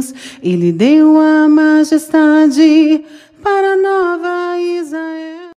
Deus, Ele deu a majestade para a nova Israel.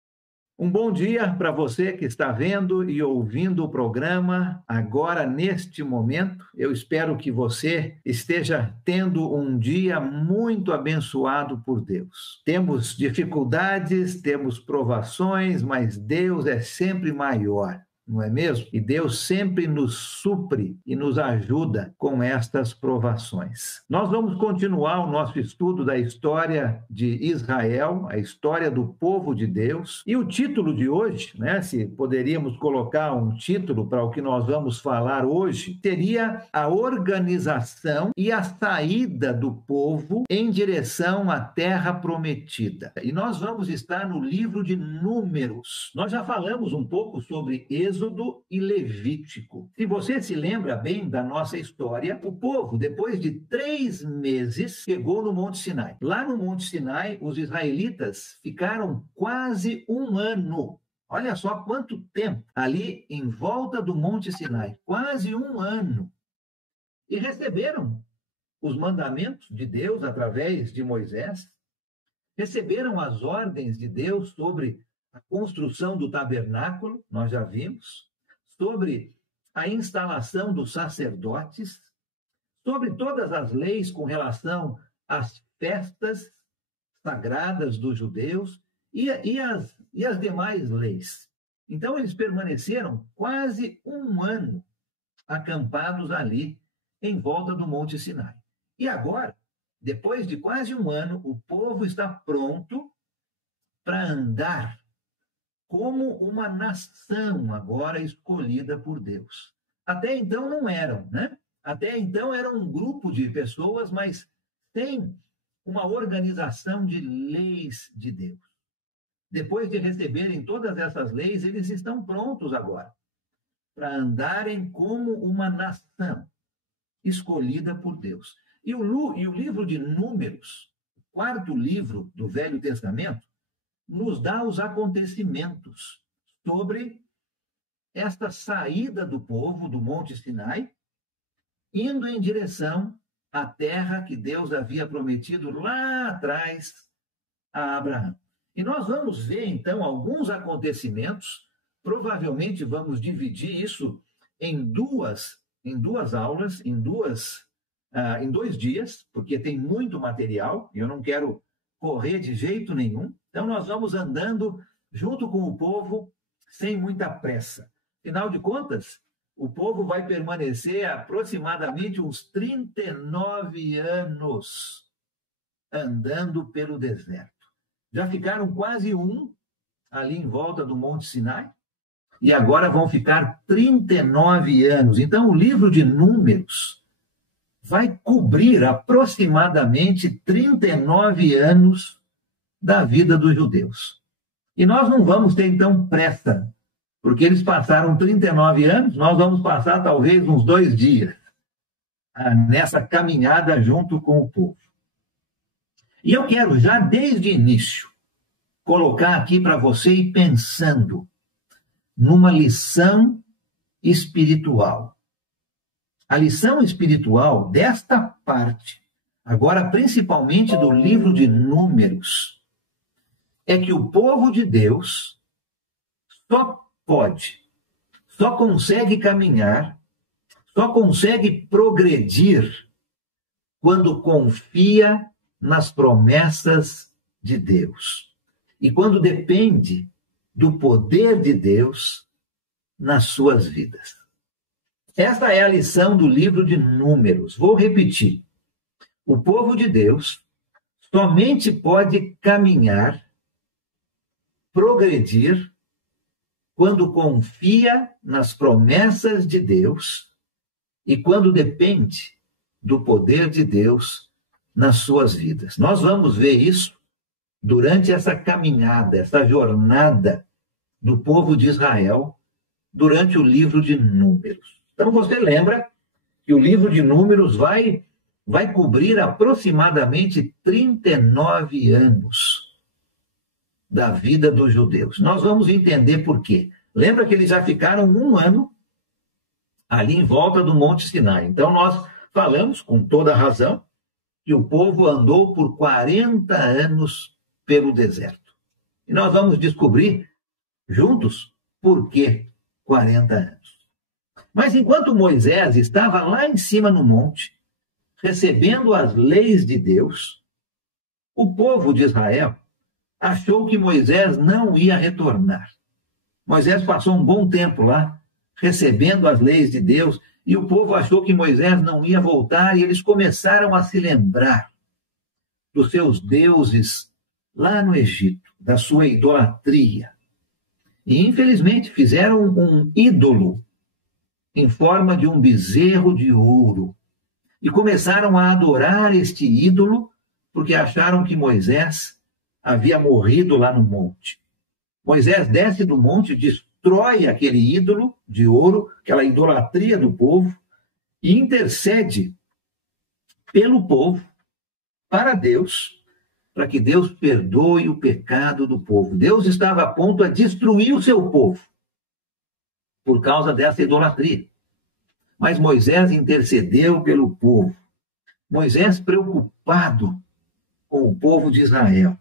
Um bom dia para você que está vendo e ouvindo o programa agora, neste momento. Eu espero que você esteja tendo um dia muito abençoado por Deus. Temos dificuldades, temos provações, mas Deus é sempre maior. Não é mesmo? E Deus sempre nos supre e nos ajuda com estas provações. Nós vamos continuar o nosso estudo da história de Israel, a história do povo de Deus. E o título de hoje, se poderíamos colocar um título para o que nós vamos falar hoje, seria a organização e a saída do povo em direção à terra prometida. E nós vamos estar no livro de Números. Nós já falamos um pouco sobre Êxodo e Levítico. Se você se lembra bem da nossa história, o povo, depois de 3 meses, chegou no Monte Sinai. Lá no Monte Sinai, os israelitas ficaram quase um ano. Olha só quanto tempo ali em volta do Monte Sinai. Quase um ano. E receberam os mandamentos de Deus através de Moisés. Receberam as ordens de Deus sobre a construção do tabernáculo, nós já vimos, sobre a instalação dos sacerdotes, sobre todas as leis com relação às festas sagradas dos judeus e as demais leis. Então, eles permaneceram quase um ano acampados ali em volta do Monte Sinai. E agora, depois de quase um ano, o povo está pronto para andar como uma nação agora escolhida por Deus. Até então não eram, Até então era um grupo de pessoas, mas sem uma organização de leis de Deus. Depois de receberem todas essas leis, eles estão prontos agora para andarem como uma nação escolhida por Deus. E o livro de Números, o 4º livro do Velho Testamento, nos dá os acontecimentos sobre esta saída do povo do Monte Sinai, indo em direção à terra que Deus havia prometido lá atrás a Abraão. E nós vamos ver, então, alguns acontecimentos, provavelmente vamos dividir isso em duas aulas, em 2 dias, porque tem muito material, e eu não quero correr de jeito nenhum. Então, nós vamos andando junto com o povo sem muita pressa. Afinal de contas, o povo vai permanecer aproximadamente uns 39 anos andando pelo deserto. Já ficaram quase ali em volta do Monte Sinai, e agora vão ficar 39 anos. Então, o livro de Números vai cobrir aproximadamente 39 anos da vida dos judeus. E nós não vamos ter, então, pressa, porque eles passaram 39 anos, nós vamos passar talvez uns 2 dias nessa caminhada junto com o povo. E eu quero já, desde o início, colocar aqui para você ir pensando numa lição espiritual. A lição espiritual desta parte, agora principalmente do livro de Números, é que o povo de Deus só consegue caminhar, só consegue progredir quando confia nas promessas de Deus e quando depende do poder de Deus nas suas vidas. Esta é a lição do livro de Números. Vou repetir. O povo de Deus somente pode caminhar, progredir, quando confia nas promessas de Deus e quando depende do poder de Deus nas suas vidas. Nós vamos ver isso durante essa caminhada, essa jornada do povo de Israel durante o livro de Números. Então, você lembra que o livro de Números vai cobrir aproximadamente 39 anos da vida dos judeus. Nós vamos entender por quê. Lembra que eles já ficaram um ano ali em volta do Monte Sinai. Então, nós falamos, com toda razão, que o povo andou por 40 anos pelo deserto. E nós vamos descobrir juntos por que 40 anos. Mas enquanto Moisés estava lá em cima no monte, recebendo as leis de Deus, o povo de Israel achou que Moisés não ia retornar. Moisés passou um bom tempo lá, recebendo as leis de Deus, e o povo achou que Moisés não ia voltar, e eles começaram a se lembrar dos seus deuses lá no Egito, da sua idolatria. E, infelizmente, fizeram um ídolo em forma de um bezerro de ouro. E começaram a adorar este ídolo, porque acharam que Moisés havia morrido lá no monte. Moisés desce do monte, destrói aquele ídolo de ouro, aquela idolatria do povo, e intercede pelo povo para Deus, para que Deus perdoe o pecado do povo. Deus estava a ponto de destruir o seu povo por causa dessa idolatria. Mas Moisés intercedeu pelo povo. Moisés preocupado com o povo de Israel.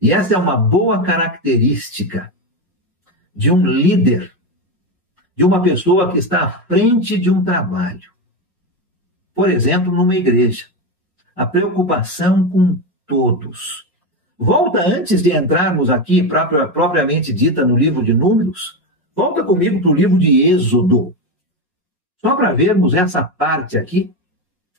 E essa é uma boa característica de um líder, de uma pessoa que está à frente de um trabalho. Por exemplo, numa igreja. A preocupação com todos. Volta antes de entrarmos aqui, propriamente dita, no livro de Números, volta comigo para o livro de Êxodo. Só para vermos essa parte aqui,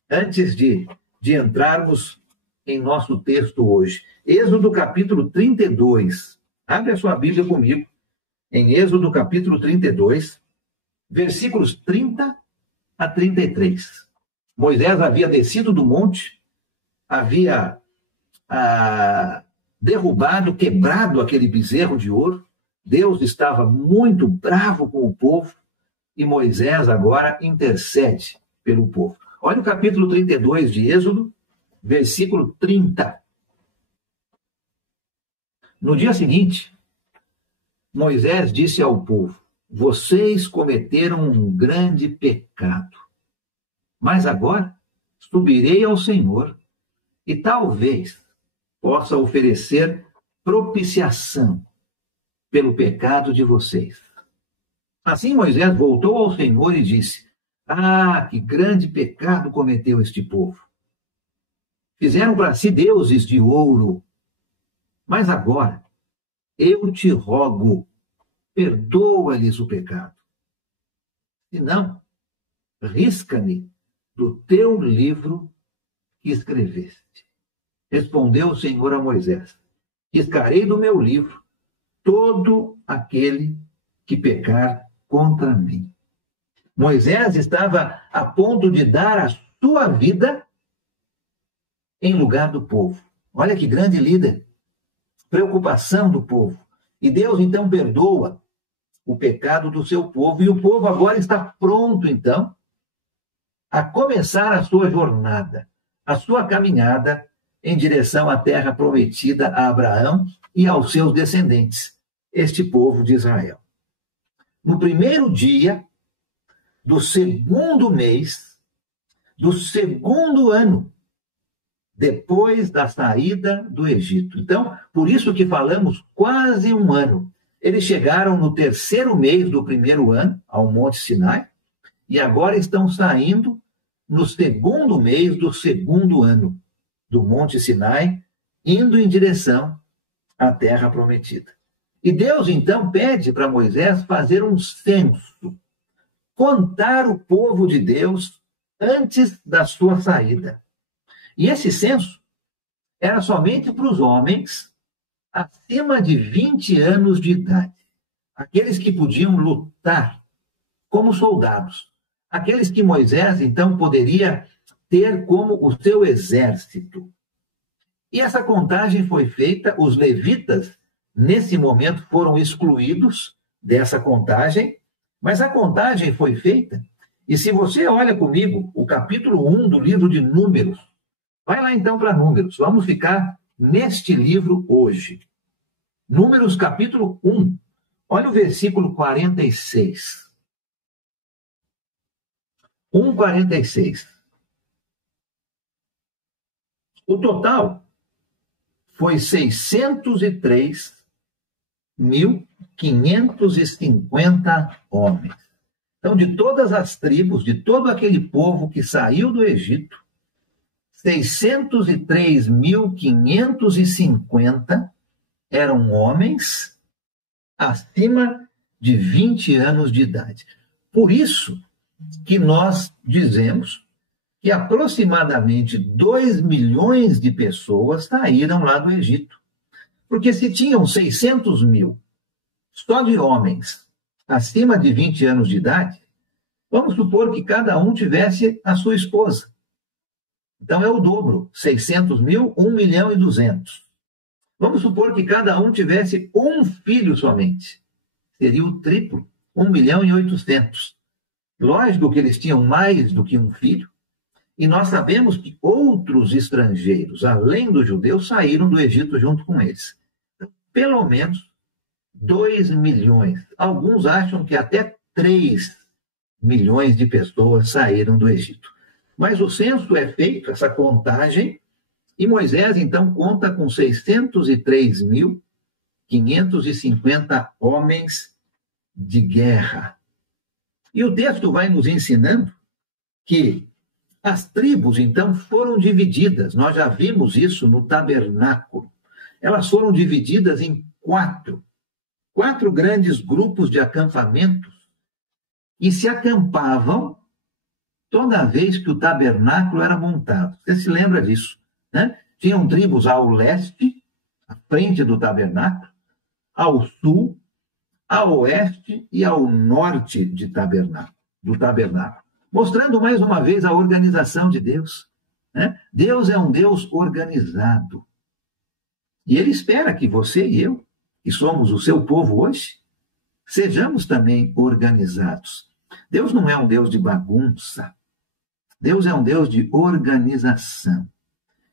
antes de entrarmos em nosso texto hoje. Êxodo capítulo 32. Abre a sua Bíblia comigo. Em Êxodo capítulo 32, versículos 30 a 33. Moisés havia descido do monte, havia derrubado, quebrado aquele bezerro de ouro. Deus estava muito bravo com o povo e Moisés agora intercede pelo povo. Olha o capítulo 32 de Êxodo, versículo 30. No dia seguinte, Moisés disse ao povo: vocês cometeram um grande pecado, mas agora subirei ao Senhor e talvez possa oferecer propiciação pelo pecado de vocês. Assim Moisés voltou ao Senhor e disse: que grande pecado cometeu este povo. Fizeram para si deuses de ouro. Mas agora, eu te rogo, perdoa-lhes o pecado. Se não, risca-me do teu livro que escreveste. Respondeu o Senhor a Moisés: riscarei do meu livro todo aquele que pecar contra mim. Moisés estava a ponto de dar a sua vida em lugar do povo. Olha que grande líder. Preocupação do povo. E Deus então perdoa o pecado do seu povo, e o povo agora está pronto então a começar a sua jornada, a sua caminhada em direção à terra prometida a Abraão e aos seus descendentes, este povo de Israel. No primeiro dia do segundo mês, do segundo ano, depois da saída do Egito. Então, por isso que falamos quase um ano. Eles chegaram no terceiro mês do primeiro ano, ao Monte Sinai, e agora estão saindo no segundo mês do segundo ano do Monte Sinai, indo em direção à terra prometida. E Deus, então, pede para Moisés fazer um censo, contar o povo de Deus antes da sua saída. E esse censo era somente para os homens acima de 20 anos de idade, aqueles que podiam lutar como soldados, aqueles que Moisés, então, poderia ter como o seu exército. E essa contagem foi feita, os levitas, nesse momento, foram excluídos dessa contagem, mas a contagem foi feita, e se você olha comigo o capítulo 1 do livro de Números, vai lá então para Números, vamos ficar neste livro hoje. Números capítulo 1, olha o versículo 46. 1:46. O total foi 603.550 homens. Então, de todas as tribos, de todo aquele povo que saiu do Egito, 603.550 eram homens acima de 20 anos de idade. Por isso que nós dizemos que aproximadamente 2 milhões de pessoas saíram lá do Egito. Porque se tinham 600 mil só de homens acima de 20 anos de idade, vamos supor que cada um tivesse a sua esposa. Então é o dobro, 600 mil, 1 milhão e 200. Vamos supor que cada um tivesse um filho somente. Seria o triplo, 1 milhão e 800. Lógico que eles tinham mais do que um filho, e nós sabemos que outros estrangeiros, além dos judeus, saíram do Egito junto com eles. Então, pelo menos 2 milhões. Alguns acham que até 3 milhões de pessoas saíram do Egito. Mas o censo é feito, essa contagem, e Moisés, então, conta com 603.550 homens de guerra. E o texto vai nos ensinando que as tribos, então, foram divididas. Nós já vimos isso no tabernáculo. Elas foram divididas em quatro grandes grupos de acampamentos e se acampavam toda vez que o tabernáculo era montado. Você se lembra disso, né? Tinham tribos ao leste, à frente do tabernáculo, ao sul, ao oeste e ao norte do tabernáculo. Mostrando mais uma vez a organização de Deus, né? Deus é um Deus organizado. E Ele espera que você e eu, que somos o seu povo hoje, sejamos também organizados. Deus não é um Deus de bagunça. Deus é um Deus de organização.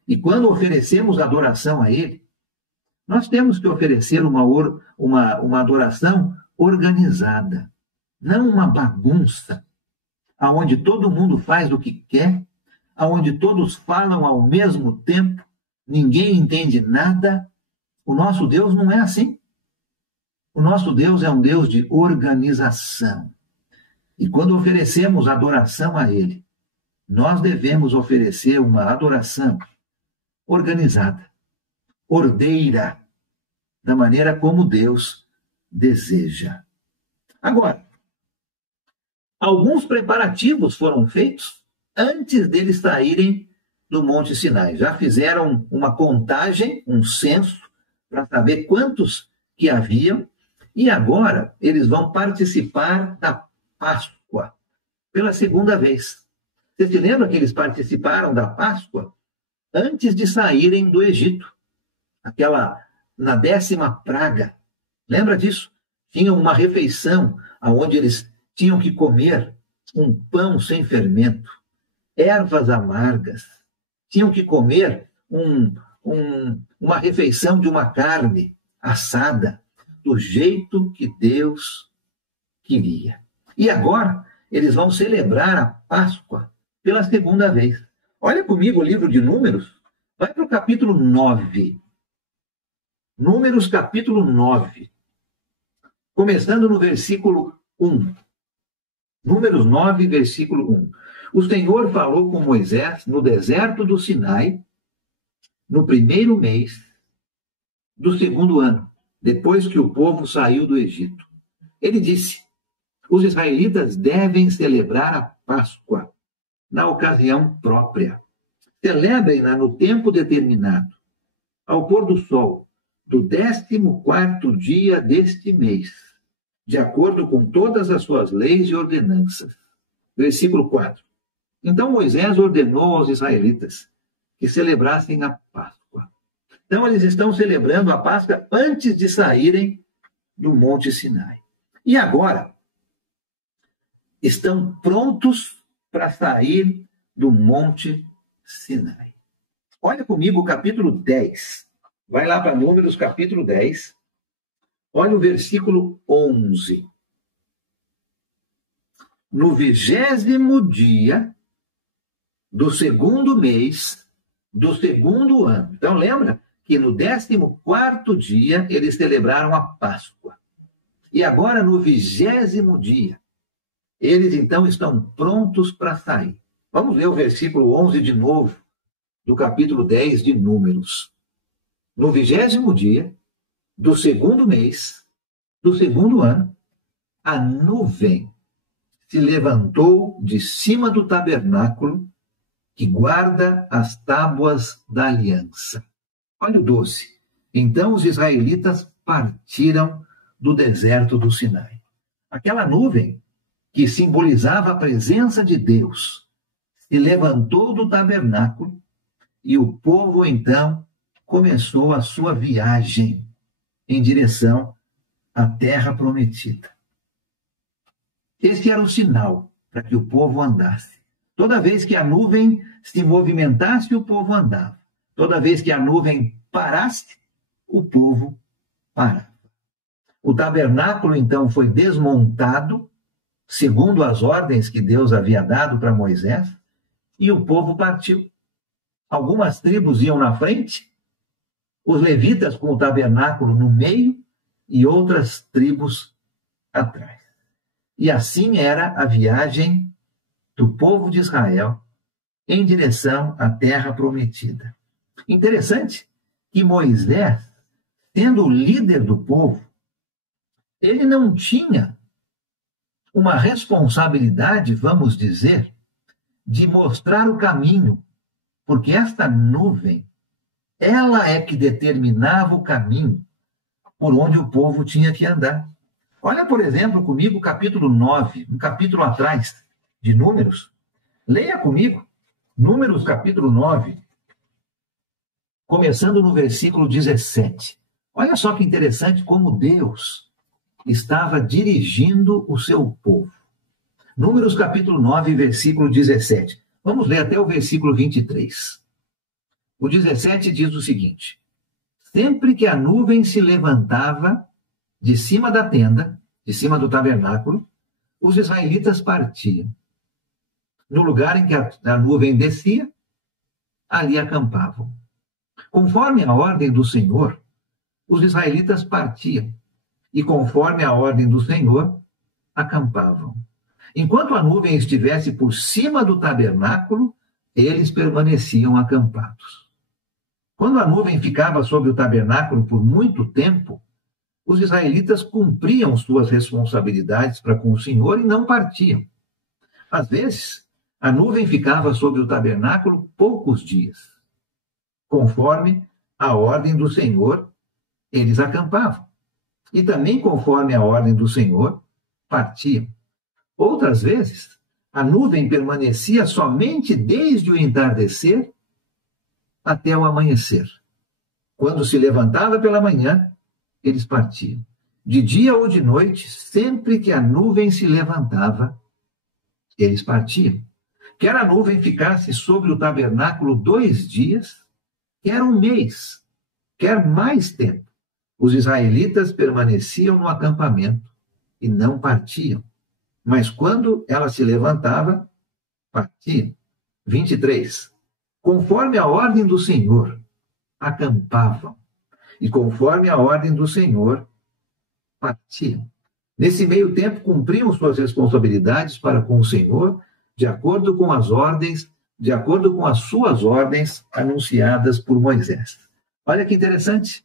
E quando oferecemos adoração a Ele, nós temos que oferecer uma adoração organizada, não uma bagunça, aonde todo mundo faz o que quer, aonde todos falam ao mesmo tempo, ninguém entende nada. O nosso Deus não é assim. O nosso Deus é um Deus de organização. E quando oferecemos adoração a Ele, nós devemos oferecer uma adoração organizada, ordeira, da maneira como Deus deseja. Agora, alguns preparativos foram feitos antes deles saírem do Monte Sinai. Já fizeram uma contagem, um censo, para saber quantos que haviam, e agora eles vão participar da Páscoa pela segunda vez. Você se lembra que eles participaram da Páscoa antes de saírem do Egito? Na 10ª praga. Lembra disso? Tinham uma refeição onde eles tinham que comer um pão sem fermento, ervas amargas. Tinham que comer uma refeição de uma carne assada, do jeito que Deus queria. E agora, eles vão celebrar a Páscoa pela segunda vez. Olha comigo o livro de Números, vai para o capítulo 9. Números, capítulo 9. Começando no versículo 1. Números 9, versículo 1. O Senhor falou com Moisés no deserto do Sinai, no primeiro mês do 2º ano, depois que o povo saiu do Egito. Ele disse: os israelitas devem celebrar a Páscoa na ocasião própria. Celebrem-na no tempo determinado, ao pôr do sol, do 14º dia deste mês, de acordo com todas as suas leis e ordenanças. Versículo 4. Então Moisés ordenou aos israelitas que celebrassem a Páscoa. Então eles estão celebrando a Páscoa antes de saírem do Monte Sinai. E agora estão prontos para sair do Monte Sinai. Olha comigo o capítulo 10. Vai lá para Números, capítulo 10. Olha o versículo 11. No 20º dia do 2º mês, do segundo ano. Então, lembra que no 14º dia eles celebraram a Páscoa. E agora, no 20º dia, eles então estão prontos para sair. Vamos ler o versículo 11 de novo, do capítulo 10 de Números. No 20º dia do segundo mês, do segundo ano, a nuvem se levantou de cima do tabernáculo que guarda as tábuas da aliança. Olha o 12. Então os israelitas partiram do deserto do Sinai. Aquela nuvem que simbolizava a presença de Deus se levantou do tabernáculo e o povo então começou a sua viagem em direção à terra prometida. Esse era o sinal para que o povo andasse. Toda vez que a nuvem se movimentasse, o povo andava. Toda vez que a nuvem parasse, o povo parava. O tabernáculo, então, foi desmontado, segundo as ordens que Deus havia dado para Moisés, e o povo partiu. Algumas tribos iam na frente, os levitas com o tabernáculo no meio, e outras tribos atrás. E assim era a viagem do povo de Israel em direção à terra prometida. Interessante que Moisés, sendo o líder do povo, ele não tinha uma responsabilidade, vamos dizer, de mostrar o caminho, porque esta nuvem, ela é que determinava o caminho por onde o povo tinha que andar. Olha, por exemplo, comigo o capítulo 9, um capítulo atrás de Números. Leia comigo, Números capítulo 9, começando no versículo 17. Olha só que interessante como Deus estava dirigindo o seu povo. Números capítulo 9, versículo 17. Vamos ler até o versículo 23. O 17 diz o seguinte: sempre que a nuvem se levantava de cima da tenda, de cima do tabernáculo, os israelitas partiam. No lugar em que a nuvem descia, ali acampavam. Conforme a ordem do Senhor, os israelitas partiam, e conforme a ordem do Senhor, acampavam. Enquanto a nuvem estivesse por cima do tabernáculo, eles permaneciam acampados. Quando a nuvem ficava sobre o tabernáculo por muito tempo, os israelitas cumpriam suas responsabilidades para com o Senhor e não partiam. Às vezes, a nuvem ficava sobre o tabernáculo poucos dias. Conforme a ordem do Senhor, eles acampavam. E também, conforme a ordem do Senhor, partiam. Outras vezes, a nuvem permanecia somente desde o entardecer até o amanhecer. Quando se levantava pela manhã, eles partiam. De dia ou de noite, sempre que a nuvem se levantava, eles partiam. Quer a nuvem ficasse sobre o tabernáculo 2 dias, quer um mês, quer mais tempo, os israelitas permaneciam no acampamento e não partiam. Mas quando ela se levantava, partiam. 23. Conforme a ordem do Senhor, acampavam. E conforme a ordem do Senhor, partiam. Nesse meio tempo, cumpriam suas responsabilidades para com o Senhor, de acordo com as ordens, de acordo com as suas ordens anunciadas por Moisés. Olha que interessante.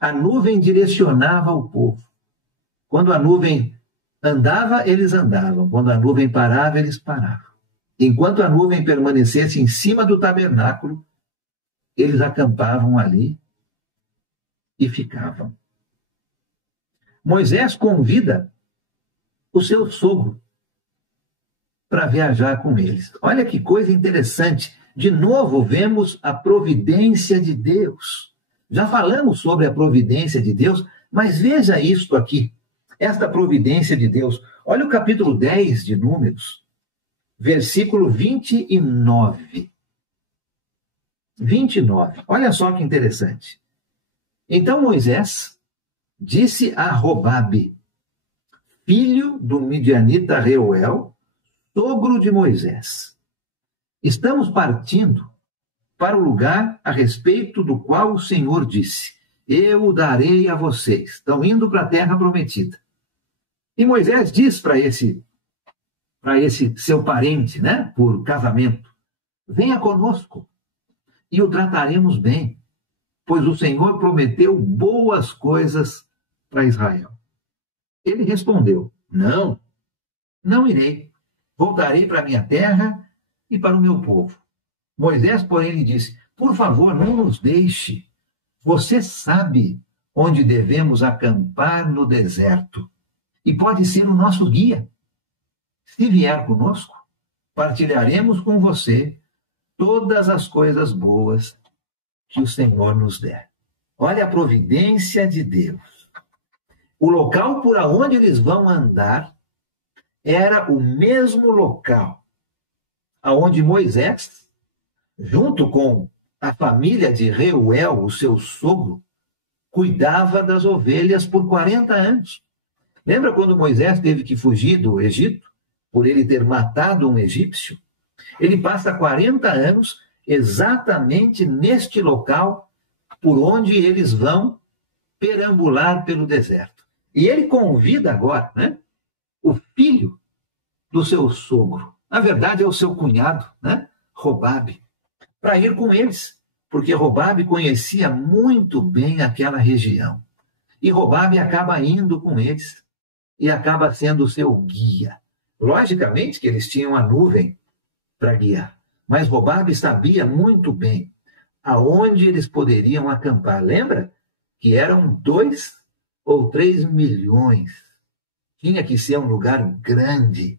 A nuvem direcionava o povo. Quando a nuvem andava, eles andavam. Quando a nuvem parava, eles paravam. Enquanto a nuvem permanecesse em cima do tabernáculo, eles acampavam ali e ficavam. Moisés convida o seu sogro para viajar com eles. Olha que coisa interessante. De novo, vemos a providência de Deus. Já falamos sobre a providência de Deus, mas veja isto aqui, esta providência de Deus. Olha o capítulo 10 de Números, versículo 29. 29. Olha só que interessante. Então Moisés disse a Robabe, filho do midianita Reuel, sogro de Moisés: estamos partindo para o lugar a respeito do qual o Senhor disse: eu o darei a vocês. Estão indo para a terra prometida. E Moisés diz para esse seu parente, né, por casamento: venha conosco e o trataremos bem, pois o Senhor prometeu boas coisas para Israel. Ele respondeu: não, não irei. Voltarei para a minha terra e para o meu povo. Moisés, porém, lhe disse: por favor, não nos deixe. Você sabe onde devemos acampar no deserto e pode ser o nosso guia. Se vier conosco, partilharemos com você todas as coisas boas que o Senhor nos der. Olha a providência de Deus. O local por onde eles vão andar era o mesmo local aonde Moisés, junto com a família de Reuel, o seu sogro, cuidava das ovelhas por 40 anos. Lembra quando Moisés teve que fugir do Egito, por ele ter matado um egípcio? Ele passa 40 anos exatamente neste local por onde eles vão perambular pelo deserto. E ele convida agora, né, o filho do seu sogro, na verdade é o seu cunhado, né, Jobabe, para ir com eles, porque Jobabe conhecia muito bem aquela região. E Jobabe acaba indo com eles e acaba sendo o seu guia. Logicamente que eles tinham a nuvem para guiar, mas Jobabe sabia muito bem aonde eles poderiam acampar. Lembra que eram 2 ou 3 milhões. Tinha que ser um lugar grande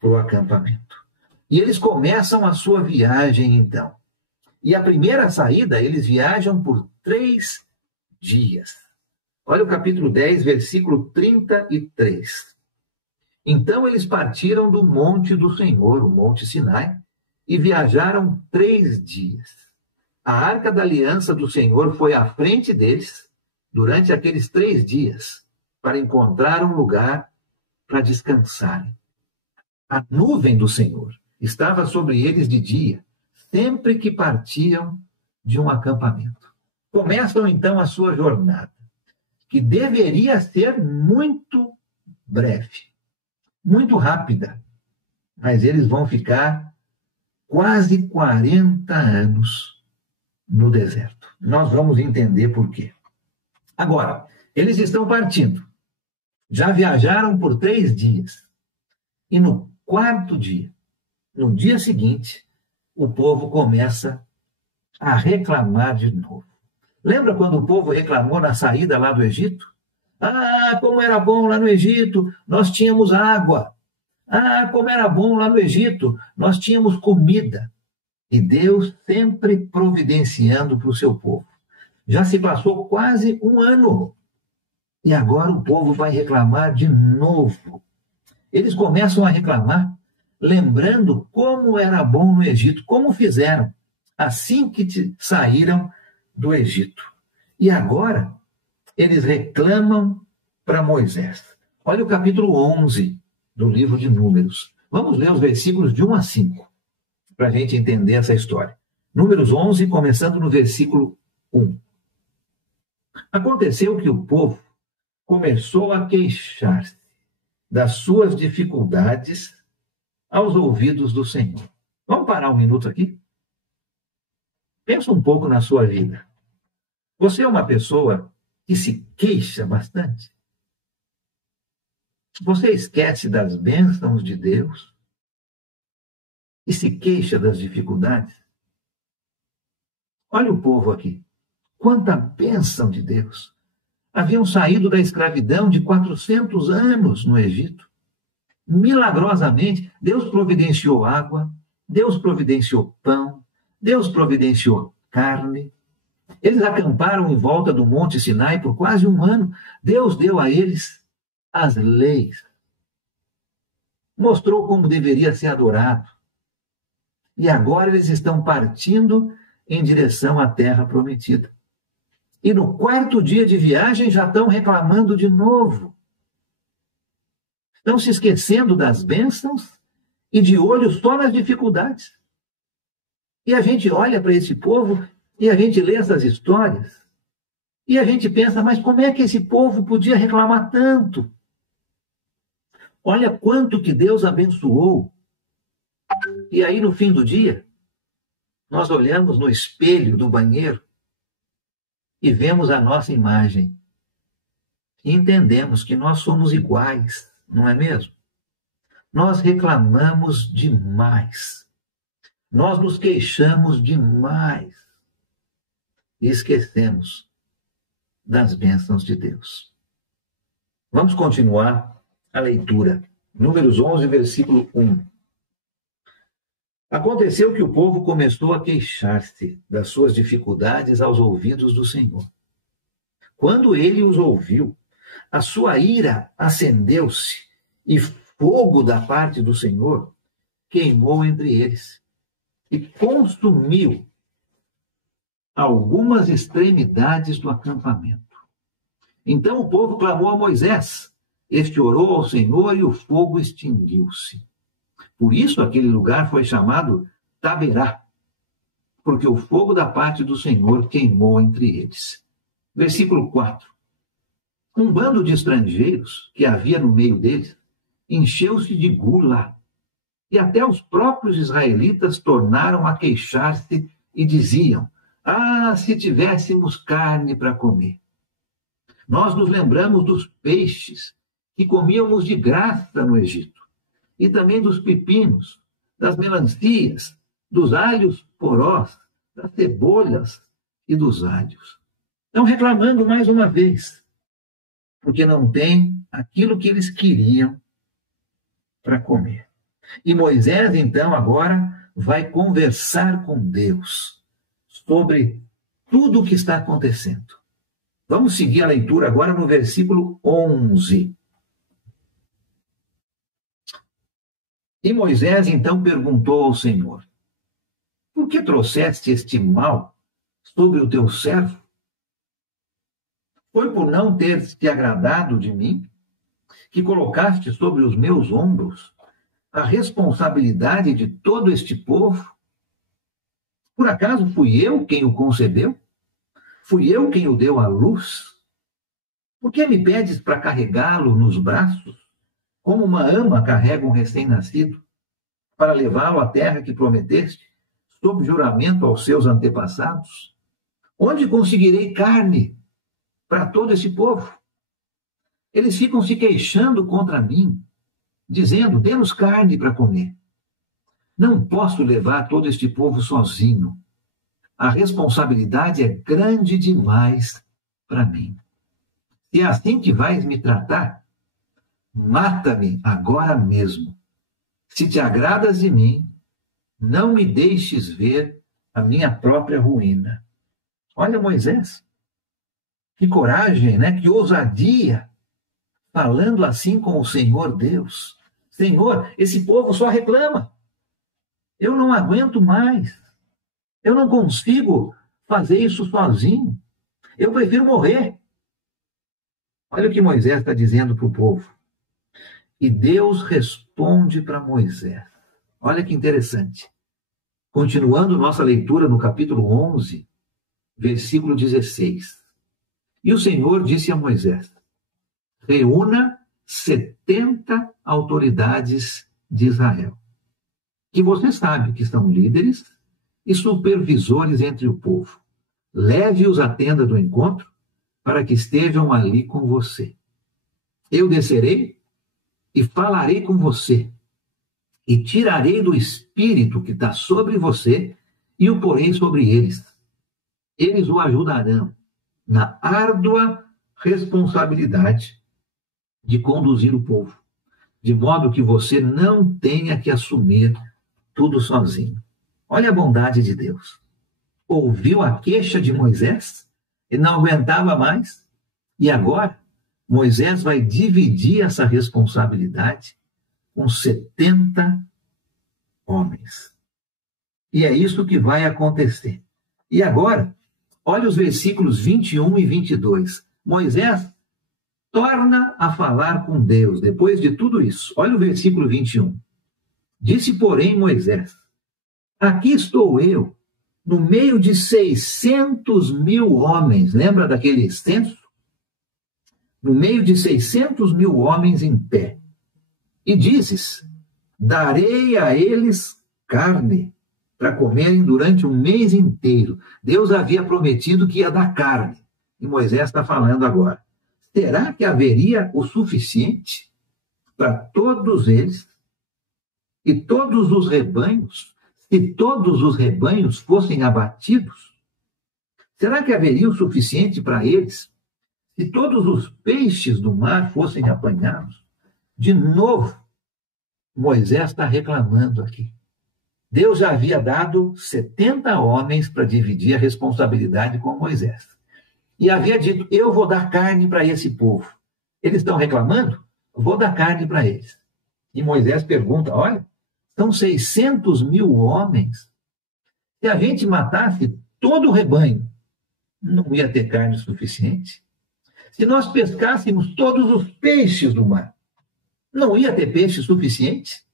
para o acampamento. E eles começam a sua viagem, então. E a primeira saída, eles viajam por 3 dias. Olha o capítulo 10, versículo 33. Então eles partiram do monte do Senhor, o monte Sinai, e viajaram 3 dias. A arca da aliança do Senhor foi à frente deles durante aqueles 3 dias, para encontrar um lugar para descansarem. A nuvem do Senhor estava sobre eles de dia, sempre que partiam de um acampamento. Começam então a sua jornada, que deveria ser muito breve, muito rápida, mas eles vão ficar quase 40 anos no deserto. Nós vamos entender por quê. Agora, eles estão partindo. Já viajaram por 3 dias. E no 4º dia, no dia seguinte, o povo começa a reclamar de novo. Lembra quando o povo reclamou na saída lá do Egito? Ah, como era bom lá no Egito, nós tínhamos água. Ah, como era bom lá no Egito, nós tínhamos comida. E Deus sempre providenciando para o seu povo. Já se passou quase 1 ano. E agora o povo vai reclamar de novo. Eles começam a reclamar, lembrando como era bom no Egito, como fizeram assim que saíram do Egito. E agora eles reclamam para Moisés. Olha o capítulo 11 do livro de Números. Vamos ler os versículos de 1 a 5, para a gente entender essa história. Números 11, começando no versículo 1. Aconteceu que o povo começou a queixar-se das suas dificuldades aos ouvidos do Senhor. Vamos parar um minuto aqui? Pensa um pouco na sua vida. Você é uma pessoa que se queixa bastante? Você esquece das bênçãos de Deus e se queixa das dificuldades? Olha o povo aqui. Quanta bênção de Deus! Haviam saído da escravidão de 400 anos no Egito. Milagrosamente, Deus providenciou água, Deus providenciou pão, Deus providenciou carne. Eles acamparam em volta do Monte Sinai por quase 1 ano. Deus deu a eles as leis. Mostrou como deveria ser adorado. E agora eles estão partindo em direção à terra prometida. E no 4º dia de viagem já estão reclamando de novo. Estão se esquecendo das bênçãos e de olho só nas dificuldades. E a gente olha para esse povo e a gente lê essas histórias e a gente pensa, mas como é que esse povo podia reclamar tanto? Olha quanto que Deus abençoou. E aí, no fim do dia, nós olhamos no espelho do banheiro e vemos a nossa imagem. E entendemos que nós somos iguais, não é mesmo? Nós reclamamos demais. Nós nos queixamos demais. E esquecemos das bênçãos de Deus. Vamos continuar a leitura. Números 11, versículo 1. Aconteceu que o povo começou a queixar-se das suas dificuldades aos ouvidos do Senhor. Quando ele os ouviu, a sua ira acendeu-se e fogo da parte do Senhor queimou entre eles e consumiu algumas extremidades do acampamento. Então o povo clamou a Moisés. Este orou ao Senhor e o fogo extinguiu-se. Por isso aquele lugar foi chamado Taberá, porque o fogo da parte do Senhor queimou entre eles. Versículo 4. Um bando de estrangeiros que havia no meio deles encheu-se de gula, e até os próprios israelitas tornaram a queixar-se e diziam: ah, se tivéssemos carne para comer. Nós nos lembramos dos peixes que comíamos de graça no Egito, e também dos pepinos, das melancias, dos alhos porós, das cebolas e dos alhos. Estão reclamando mais uma vez, porque não tem aquilo que eles queriam para comer. E Moisés, então, agora vai conversar com Deus sobre tudo o que está acontecendo. Vamos seguir a leitura agora no versículo 11. E Moisés, então, perguntou ao Senhor: por que trouxeste este mal sobre o teu servo? Foi por não teres te agradado de mim, que colocaste sobre os meus ombros a responsabilidade de todo este povo? Por acaso fui eu quem o concebeu? Fui eu quem o deu à luz? Por que me pedes para carregá-lo nos braços, como uma ama carrega um recém-nascido, para levá-lo à terra que prometeste, sob juramento aos seus antepassados? Onde conseguirei carne para todo esse povo? Eles ficam se queixando contra mim, dizendo: dê-nos carne para comer. Não posso levar todo este povo sozinho. A responsabilidade é grande demais para mim. Se é assim que vais me tratar, mata-me agora mesmo. Se te agradas de mim, não me deixes ver a minha própria ruína. Olha Moisés, que coragem, né? Que ousadia, falando assim com o Senhor Deus. Senhor, esse povo só reclama. Eu não aguento mais. Eu não consigo fazer isso sozinho. Eu prefiro morrer. Olha o que Moisés está dizendo para o povo. E Deus responde para Moisés. Olha que interessante. Continuando nossa leitura no capítulo 11, versículo 16. E o Senhor disse a Moisés: reúna 70 autoridades de Israel, que você sabe que são líderes e supervisores entre o povo. Leve-os à tenda do encontro, para que estejam ali com você. Eu descerei e falarei com você, e tirarei do espírito que está sobre você e o porei sobre eles. Eles o ajudarão na árdua responsabilidade de conduzir o povo, de modo que você não tenha que assumir tudo sozinho. Olha a bondade de Deus. Ouviu a queixa de Moisés e não aguentava mais. E agora, Moisés vai dividir essa responsabilidade com 70 homens. E é isso que vai acontecer. E agora, olha os versículos 21 e 22. Moisés torna a falar com Deus depois de tudo isso. Olha o versículo 21. Disse, porém, Moisés: aqui estou eu no meio de 600 mil homens, lembra daquele censo? No meio de 600 mil homens em pé. E dizes, darei a eles carne para comerem durante um mês inteiro. Deus havia prometido que ia dar carne. E Moisés está falando agora. Será que haveria o suficiente para todos eles? E todos os rebanhos? Se todos os rebanhos fossem abatidos? Será que haveria o suficiente para eles? Se todos os peixes do mar fossem apanhados? De novo, Moisés está reclamando aqui. Deus já havia dado 70 homens para dividir a responsabilidade com Moisés. E havia dito, eu vou dar carne para esse povo. Eles estão reclamando? Vou dar carne para eles. E Moisés pergunta, olha, são 600 mil homens. Se a gente matasse todo o rebanho, não ia ter carne suficiente. Se nós pescássemos todos os peixes do mar, não ia ter peixe suficiente?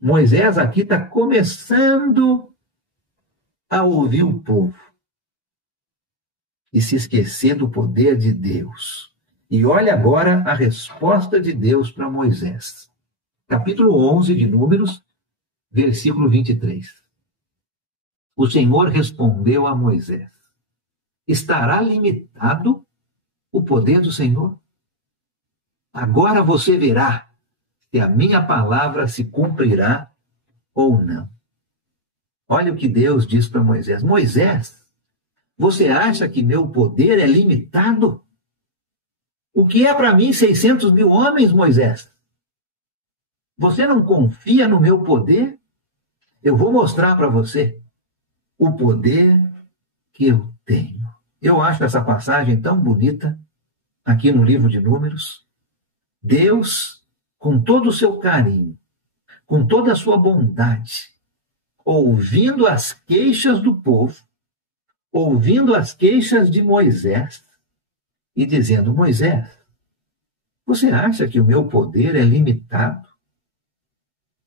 Moisés aqui está começando a ouvir o povo e se esquecer do poder de Deus. E olha agora a resposta de Deus para Moisés. Capítulo 11 de Números, versículo 23. O Senhor respondeu a Moisés, estará limitado o poder do Senhor? Agora você verá se a minha palavra se cumprirá ou não. Olha o que Deus diz para Moisés. Moisés, você acha que meu poder é limitado? O que é para mim 600 mil homens, Moisés? Você não confia no meu poder? Eu vou mostrar para você o poder que eu tenho. Eu acho essa passagem tão bonita aqui no livro de Números. Deus, com todo o seu carinho, com toda a sua bondade, ouvindo as queixas do povo, ouvindo as queixas de Moisés e dizendo, Moisés, você acha que o meu poder é limitado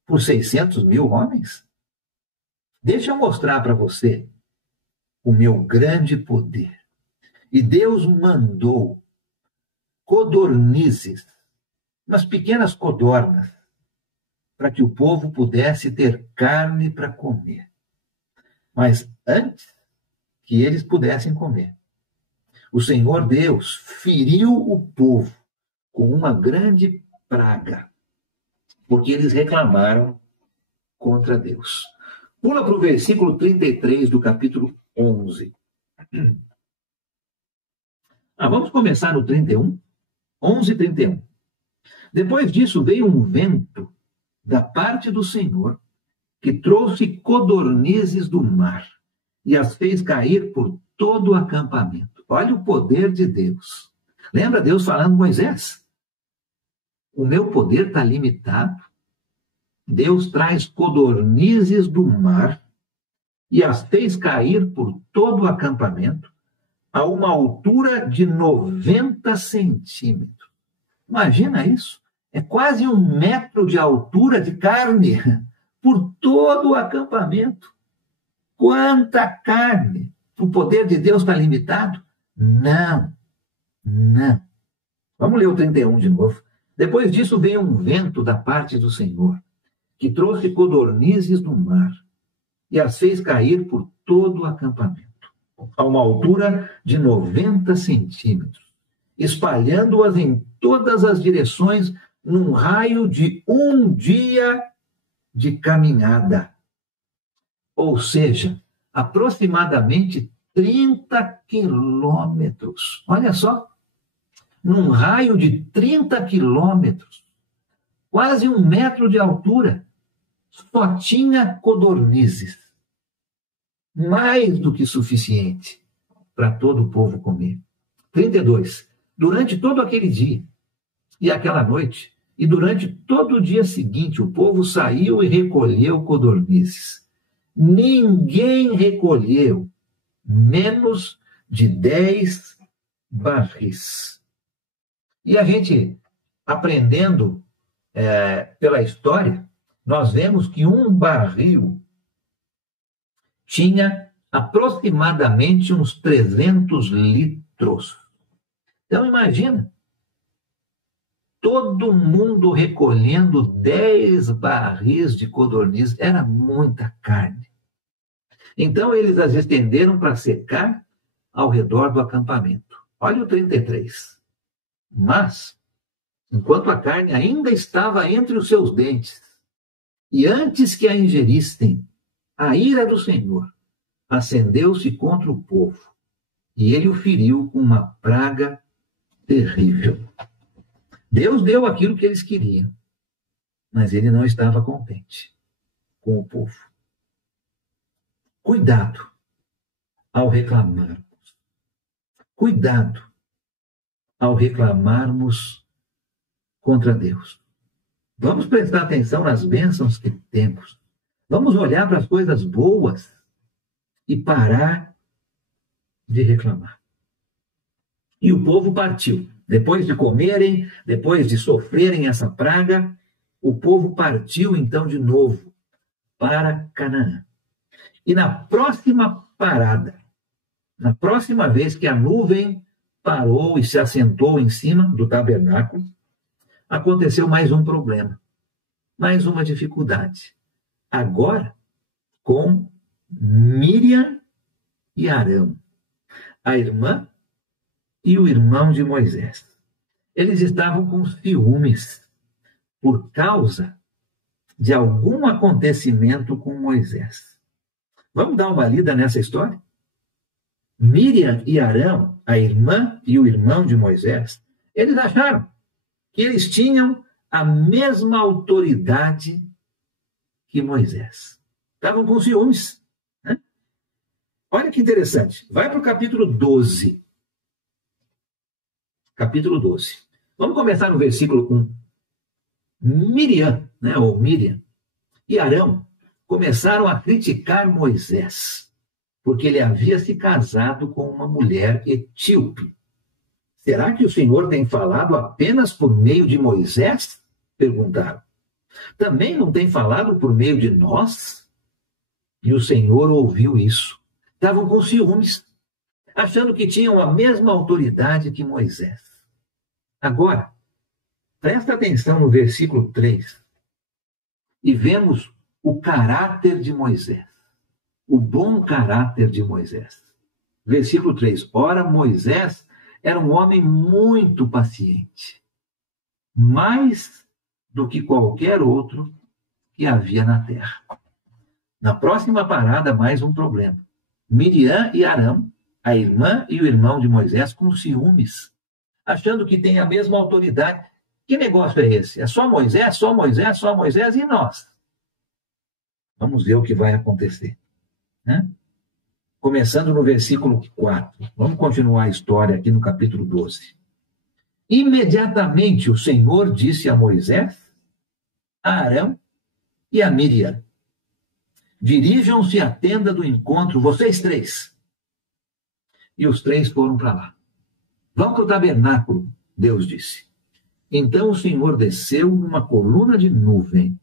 por 600 mil homens? Deixa eu mostrar para você o meu grande poder. E Deus mandou codornizes, umas pequenas codornas, para que o povo pudesse ter carne para comer. Mas antes que eles pudessem comer, o Senhor Deus feriu o povo com uma grande praga, porque eles reclamaram contra Deus. Pula para o versículo 33 do capítulo 11. Vamos começar no 31. 11:31. Depois disso veio um vento da parte do Senhor que trouxe codornizes do mar e as fez cair por todo o acampamento. Olha o poder de Deus. Lembra Deus falando, Moisés? O meu poder está limitado. Deus traz codornizes do mar e as fez cair por todo o acampamento a uma altura de 90 centímetros. Imagina isso. É quase 1 metro de altura de carne por todo o acampamento. Quanta carne! O poder de Deus está limitado? Não, não. Vamos ler o 31 de novo. Depois disso veio um vento da parte do Senhor, que trouxe codornizes do mar e as fez cair por todo o acampamento, a uma altura de 90 centímetros, espalhando-as em todas as direções num raio de 1 dia de caminhada. Ou seja, aproximadamente 30 quilômetros. Olha só, num raio de 30 quilômetros, quase 1 metro de altura, só tinha codornizes. Mais do que suficiente para todo o povo comer. 32. Durante todo aquele dia e aquela noite, e durante todo o dia seguinte, o povo saiu e recolheu codornizes. Ninguém recolheu menos de 10 barris. E a gente, aprendendo pela história, nós vemos que um barril tinha aproximadamente uns 300 litros. Então, imagina, todo mundo recolhendo 10 barris de codorniz, era muita carne. Então, eles as estenderam para secar ao redor do acampamento. Olha o 33. Mas, enquanto a carne ainda estava entre os seus dentes, e antes que a ingerissem, a ira do Senhor acendeu-se contra o povo, e ele o feriu com uma praga terrível. Deus deu aquilo que eles queriam, mas ele não estava contente com o povo. Cuidado ao reclamarmos. Cuidado ao reclamarmos contra Deus. Vamos prestar atenção nas bênçãos que temos. Vamos olhar para as coisas boas e parar de reclamar. E o povo partiu. Depois de comerem, depois de sofrerem essa praga, o povo partiu então de novo para Canaã. E na próxima parada, na próxima vez que a nuvem parou e se assentou em cima do tabernáculo, aconteceu mais um problema, mais uma dificuldade. Agora, com Miriam e Arão, a irmã e o irmão de Moisés. Eles estavam com ciúmes por causa de algum acontecimento com Moisés. Vamos dar uma lida nessa história? Miriam e Arão, a irmã e o irmão de Moisés, eles acharam que eles tinham a mesma autoridade que Moisés. Estavam com ciúmes. Né? Olha que interessante. Vai para o capítulo 12. Capítulo 12. Vamos começar no versículo 1. Miriam, ou Miriam, e Arão começaram a criticar Moisés, porque ele havia se casado com uma mulher etíope. Será que o Senhor tem falado apenas por meio de Moisés? Perguntaram. Também não tem falado por meio de nós? E o Senhor ouviu isso. Estavam com ciúmes, achando que tinham a mesma autoridade que Moisés. Agora, presta atenção no versículo 3 e vemos o caráter de Moisés, o bom caráter de Moisés. Versículo 3. Ora, Moisés era um homem muito paciente, mais do que qualquer outro que havia na terra. Na próxima parada, mais um problema. Miriam e Arão, a irmã e o irmão de Moisés, com ciúmes, achando que tem a mesma autoridade. Que negócio é esse? É só Moisés, só Moisés, só Moisés e nós? Vamos ver o que vai acontecer. Né? Começando no versículo 4. Vamos continuar a história aqui no capítulo 12. Imediatamente o Senhor disse a Moisés, a Arão e a Miriam: dirijam-se à tenda do encontro, vocês três. E os três foram para lá. Vão para o tabernáculo, Deus disse. Então o Senhor desceu numa coluna de nuvem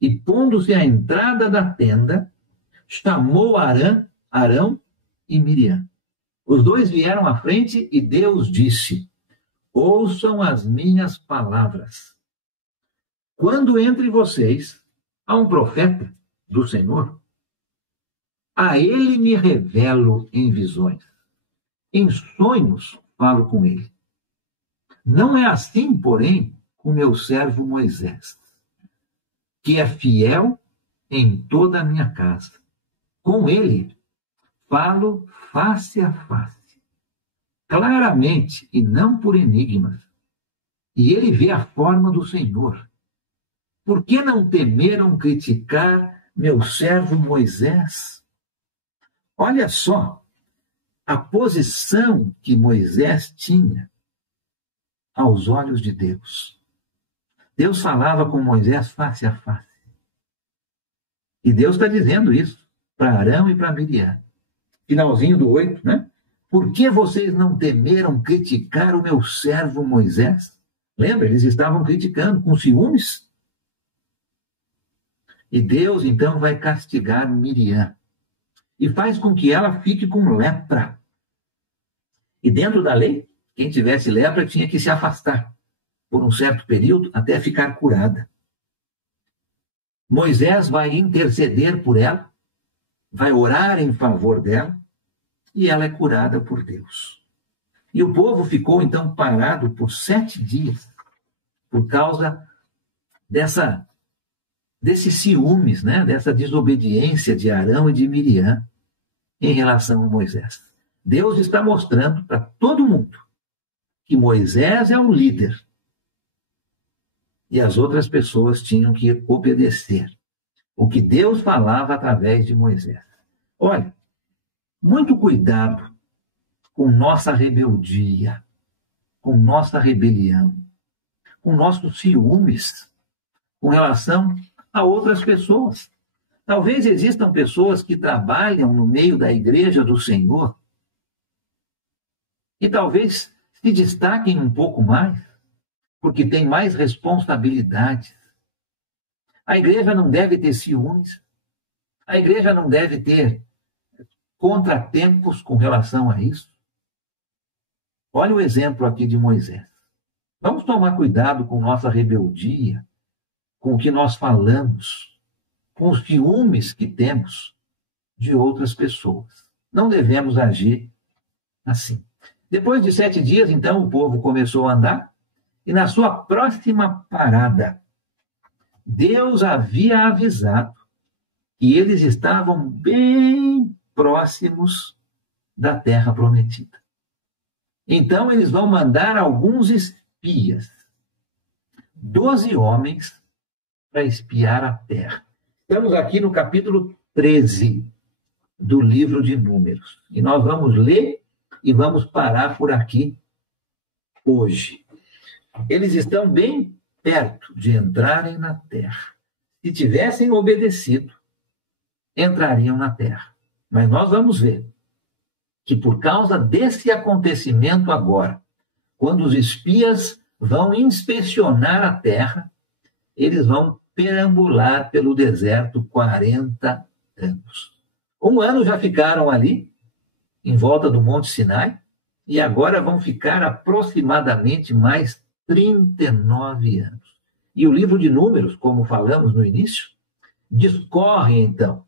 e, pondo-se à entrada da tenda, chamou Arão e Miriam. Os dois vieram à frente e Deus disse: ouçam as minhas palavras. Quando entre vocês há um profeta do Senhor, a ele me revelo em visões. Em sonhos falo com ele. Não é assim, porém, com meu servo Moisés, que é fiel em toda a minha casa. Com ele falo face a face, claramente e não por enigmas. E ele vê a forma do Senhor. Por que não temeram criticar meu servo Moisés? Olha só a posição que Moisés tinha aos olhos de Deus. Deus falava com Moisés face a face. E Deus está dizendo isso para Arão e para Miriam. Finalzinho do 8, né? Por que vocês não temeram criticar o meu servo Moisés? Lembra? Eles estavam criticando com ciúmes. E Deus, então, vai castigar Miriam. e faz com que ela fique com lepra. E dentro da lei, quem tivesse lepra tinha que se afastar por um certo período até ficar curada. Moisés vai interceder por ela, vai orar em favor dela, e ela é curada por Deus. E o povo ficou então parado por 7 dias, por causa desses ciúmes, né? Dessa desobediência de Arão e de Miriam em relação a Moisés. Deus está mostrando para todo mundo que Moisés é um líder e as outras pessoas tinham que obedecer o que Deus falava através de Moisés. Olha, muito cuidado com nossa rebeldia, com nossa rebelião, com nossos ciúmes com relação a outras pessoas. Talvez existam pessoas que trabalham no meio da igreja do Senhor e talvez se destaquem um pouco mais, porque têm mais responsabilidades. A igreja não deve ter ciúmes, a igreja não deve ter contratempos com relação a isso. Olha o exemplo aqui de Moisés. Vamos tomar cuidado com nossa rebeldia, com o que nós falamos, com os ciúmes que temos de outras pessoas. Não devemos agir assim. Depois de 7 dias, então, o povo começou a andar, e na sua próxima parada, Deus havia avisado que eles estavam bem próximos da terra prometida. Então, eles vão mandar alguns espias, 12 homens, para espiar a terra. Estamos aqui no capítulo 13 do livro de Números. E nós vamos ler e vamos parar por aqui hoje. Eles estão bem perto de entrarem na terra. Se tivessem obedecido, entrariam na terra. Mas nós vamos ver que por causa desse acontecimento agora, quando os espias vão inspecionar a terra, eles vão perambular pelo deserto 40 anos. 1 ano já ficaram ali, em volta do Monte Sinai, e agora vão ficar aproximadamente mais 39 anos. E o livro de Números, como falamos no início, discorre, então,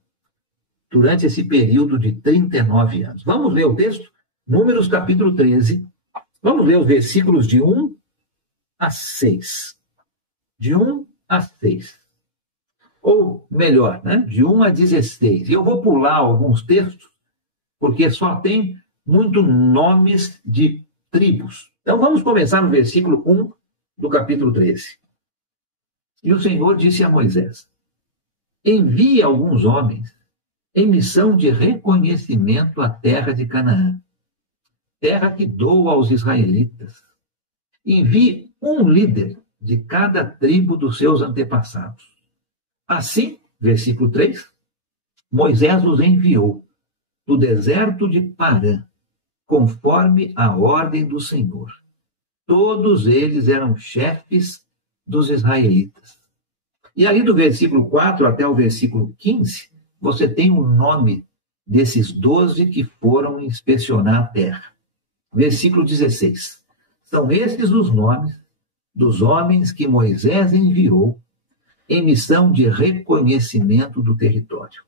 durante esse período de 39 anos. Vamos ler o texto? Números capítulo 13. Vamos ler os versículos de 1 a 6. De 1 a 6. Ou melhor, né? De 1 a 16. E eu vou pular alguns textos, porque só tem muitos nomes de tribos. Então vamos começar no versículo 1 do capítulo 13. E o Senhor disse a Moisés: envie alguns homens em missão de reconhecimento à terra de Canaã, terra que dou aos israelitas. Envie um líder de cada tribo dos seus antepassados. Assim, versículo 3, Moisés os enviou do deserto de Parã, conforme a ordem do Senhor. Todos eles eram chefes dos israelitas. E ali do versículo 4 até o versículo 15, você tem o nome desses 12 que foram inspecionar a terra. Versículo 16. São estes os nomes dos homens que Moisés enviou em missão de reconhecimento do território.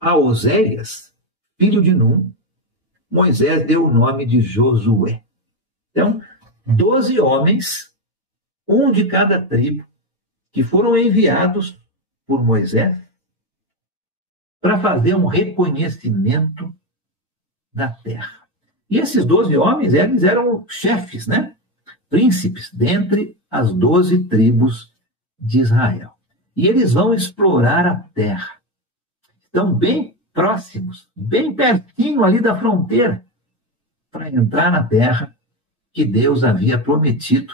A Oséias, filho de Num, Moisés deu o nome de Josué. Então, 12 homens, um de cada tribo, que foram enviados por Moisés para fazer um reconhecimento da terra. E esses 12 homens, eles eram chefes, né? Príncipes, dentre as 12 tribos de Israel. E eles vão explorar a terra. Estão bem próximos, bem pertinho ali da fronteira, para entrar na terra que Deus havia prometido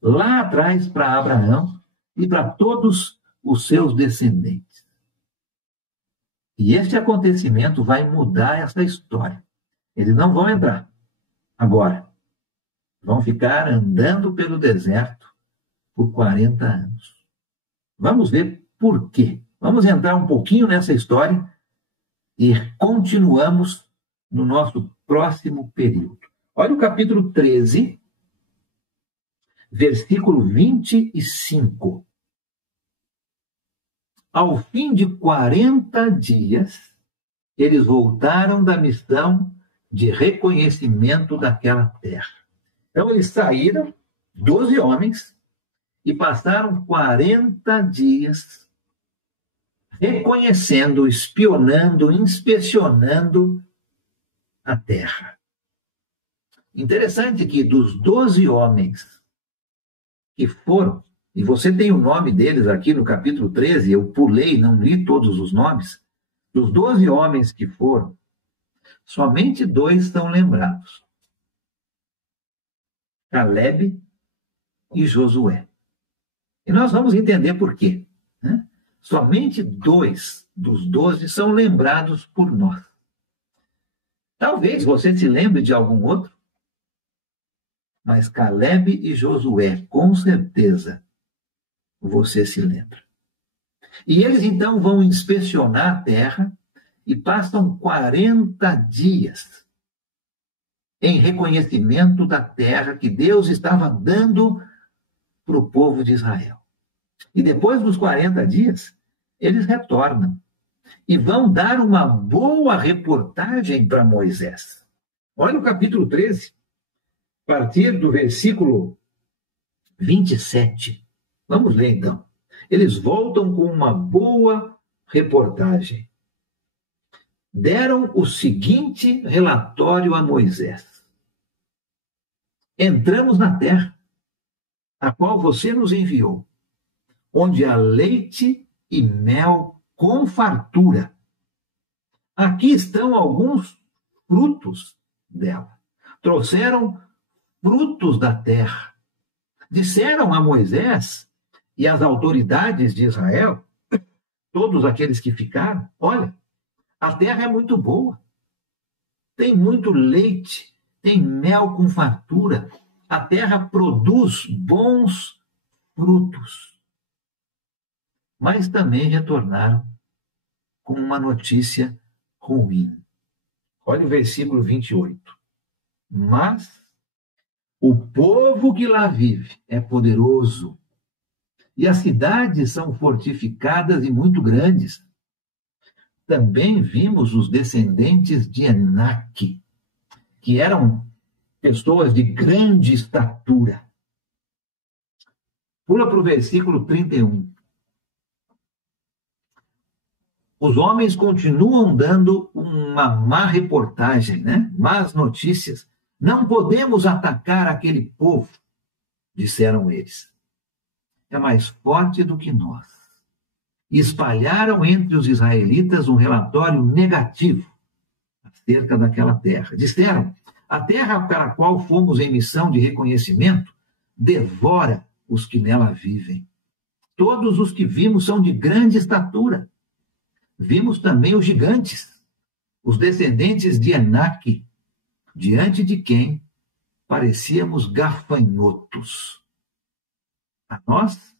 lá atrás para Abraão e para todos os seus descendentes. E este acontecimento vai mudar essa história. Eles não vão entrar agora. Vão ficar andando pelo deserto por 40 anos. Vamos ver por quê. Vamos entrar um pouquinho nessa história e continuamos no nosso próximo período. Olha o capítulo 13, versículo 25. Ao fim de 40 dias, eles voltaram da missão de reconhecimento daquela terra. Então, eles saíram, 12 homens, e passaram 40 dias reconhecendo, espionando, inspecionando a terra. Interessante que dos 12 homens que foram, e você tem o nome deles aqui no capítulo 13, eu pulei, não li todos os nomes, dos 12 homens que foram, somente 2 são lembrados. Caleb e Josué. E nós vamos entender por quê, né? Somente 2 dos 12 são lembrados por nós. Talvez você se lembre de algum outro, mas Caleb e Josué, com certeza, você se lembra. E eles então vão inspecionar a terra e passam 40 dias em reconhecimento da terra que Deus estava dando para o povo de Israel. E depois dos 40 dias, eles retornam e vão dar uma boa reportagem para Moisés. Olha o capítulo 13, a partir do versículo 27. Vamos ler então. Eles voltam com uma boa reportagem. Deram o seguinte relatório a Moisés: entramos na terra, a qual você nos enviou, onde há leite e mel com fartura. Aqui estão alguns frutos dela. Trouxeram frutos da terra. Disseram a Moisés e às autoridades de Israel, todos aqueles que ficaram: olha, a terra é muito boa, tem muito leite, tem mel com fartura, a terra produz bons frutos. Mas também retornaram com uma notícia ruim. Olha o versículo 28. Mas o povo que lá vive é poderoso, e as cidades são fortificadas e muito grandes. Também vimos os descendentes de Enaque, que eram pessoas de grande estatura. Pula para o versículo 31. Os homens continuam dando uma má reportagem, né? Más notícias. Não podemos atacar aquele povo, disseram eles. É mais forte do que nós. E espalharam entre os israelitas um relatório negativo acerca daquela terra. Disseram: a terra para a qual fomos em missão de reconhecimento devora os que nela vivem. Todos os que vimos são de grande estatura. Vimos também os gigantes, os descendentes de Enaque, diante de quem parecíamos gafanhotos, a nós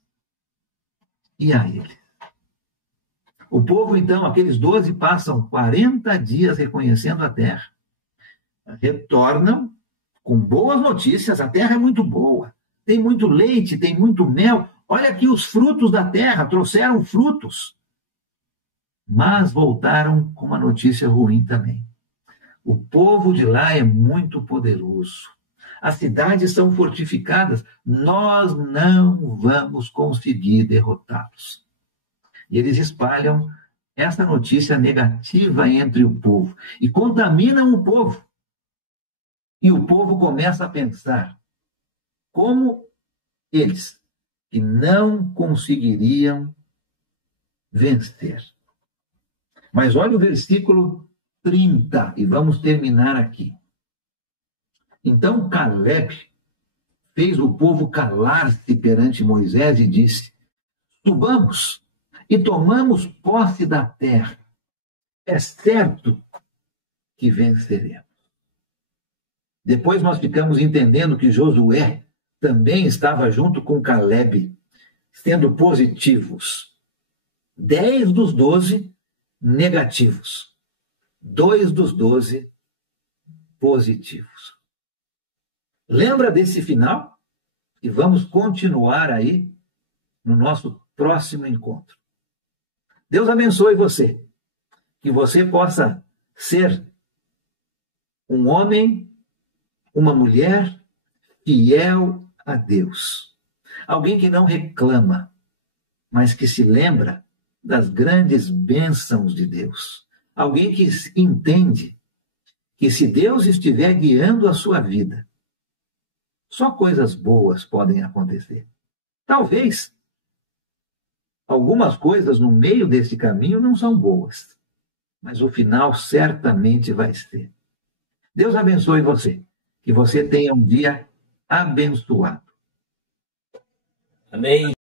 e a eles. O povo, então, aqueles 12, passam 40 dias reconhecendo a terra. Retornam com boas notícias: a terra é muito boa, tem muito leite, tem muito mel. Olha aqui os frutos da terra, trouxeram frutos. Mas voltaram com uma notícia ruim também. O povo de lá é muito poderoso. As cidades são fortificadas. Nós não vamos conseguir derrotá-los. E eles espalham essa notícia negativa entre o povo e contaminam o povo. E o povo começa a pensar como eles, que não conseguiriam vencer. Mas olha o versículo 30, e vamos terminar aqui. Então Caleb fez o povo calar-se perante Moisés e disse: subamos e tomamos posse da terra. É certo que venceremos. Depois nós ficamos entendendo que Josué também estava junto com Caleb, sendo positivos. 10 dos 12 negativos. 2 dos 12 positivos. Lembra desse final? E vamos continuar aí no nosso próximo encontro. Deus abençoe você. Que você possa ser um homem, uma mulher fiel a Deus. Alguém que não reclama, mas que se lembra das grandes bênçãos de Deus. Alguém que entende que se Deus estiver guiando a sua vida, só coisas boas podem acontecer. Talvez algumas coisas no meio desse caminho não são boas, mas o final certamente vai ser. Deus abençoe você. Que você tenha um dia abençoado. Amém.